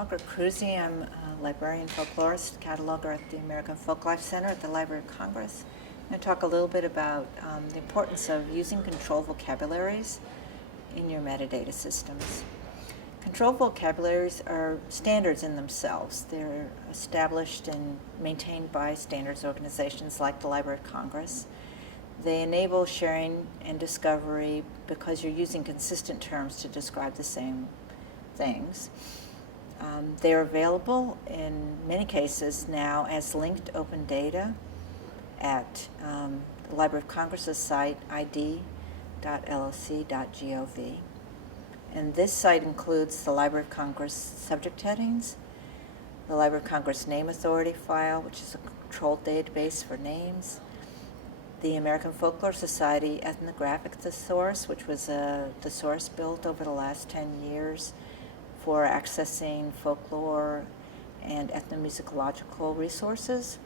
Maggie Kruesi. I'm a librarian, folklorist, cataloger at the American Folklife Center at the Library of Congress. I'm going to talk a little bit about the importance of using control vocabularies in your metadata systems. Control vocabularies are standards in themselves. They're established and maintained by standards organizations like the Library of Congress. They enable sharing and discovery because you're using consistent terms to describe the same things. They're available in many cases now as linked open data at the Library of Congress's site, id.loc.gov. And this site includes the Library of Congress subject headings, the Library of Congress Name Authority file, which is a controlled database for names, the American Folklore Society Ethnographic Thesaurus, which was a thesaurus built over the last 10 years for accessing folklore and ethnomusicological resources,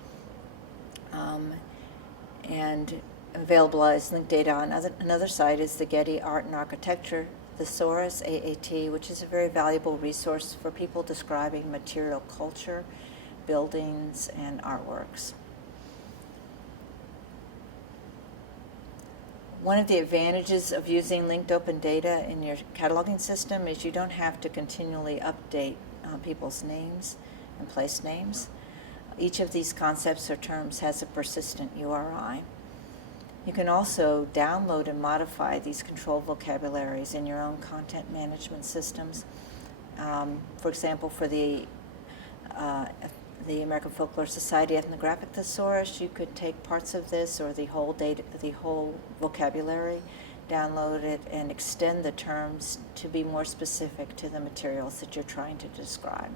and available as linked data on another site is the Getty Art and Architecture Thesaurus, AAT, which is a very valuable resource for people describing material culture, buildings, and artworks. One of the advantages of using linked open data in your cataloging system is you don't have to continually update people's names and place names. Each of these concepts or terms has a persistent URI. You can also download and modify these control vocabularies in your own content management systems. For example, for the American Folklore Society Ethnographic Thesaurus, you could take parts of this or the whole vocabulary, download it, and extend the terms to be more specific to the materials that you're trying to describe.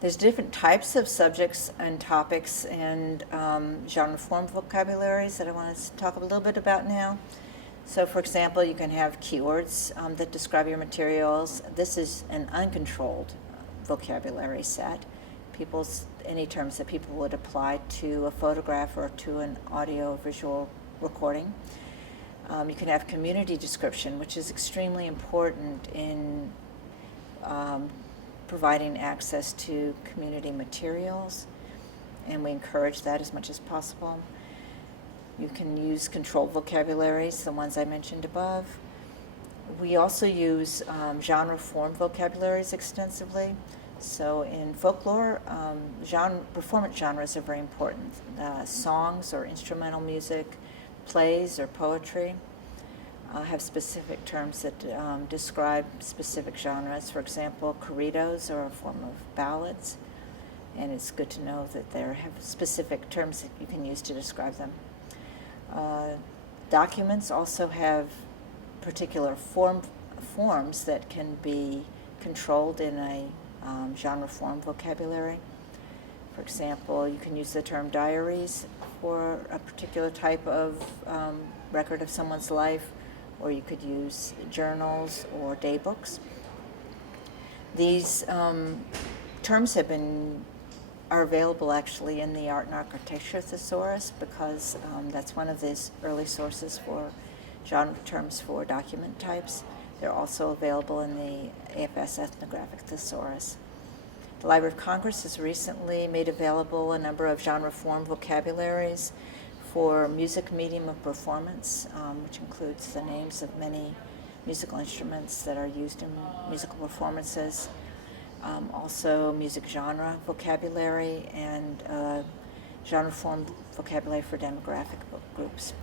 There's different types of subjects and topics and genre form vocabularies that I want to talk a little bit about now. So, for example, you can have keywords that describe your materials. This is an uncontrolled vocabulary set. Any terms that people would apply to a photograph or to an audio-visual recording. You can have community description, which is extremely important in providing access to community materials, and we encourage that as much as possible. You can use controlled vocabularies, the ones I mentioned above. We also use genre form vocabularies extensively. So in folklore, performance genres are very important. Songs or instrumental music, plays or poetry have specific terms that describe specific genres. For example, corridos are a form of ballads, and it's good to know that they have specific terms that you can use to describe them. Documents also have particular forms that can be controlled in a genre form vocabulary. For example, you can use the term diaries for a particular type of record of someone's life, or you could use journals or daybooks. These terms are available actually in the Art and Architecture Thesaurus because that's one of these early sources for genre terms for document types. They're also available in the AFS Ethnographic Thesaurus. The Library of Congress has recently made available a number of genre form vocabularies for music medium of performance, which includes the names of many musical instruments that are used in musical performances. Also music genre vocabulary and genre form vocabulary for demographic groups.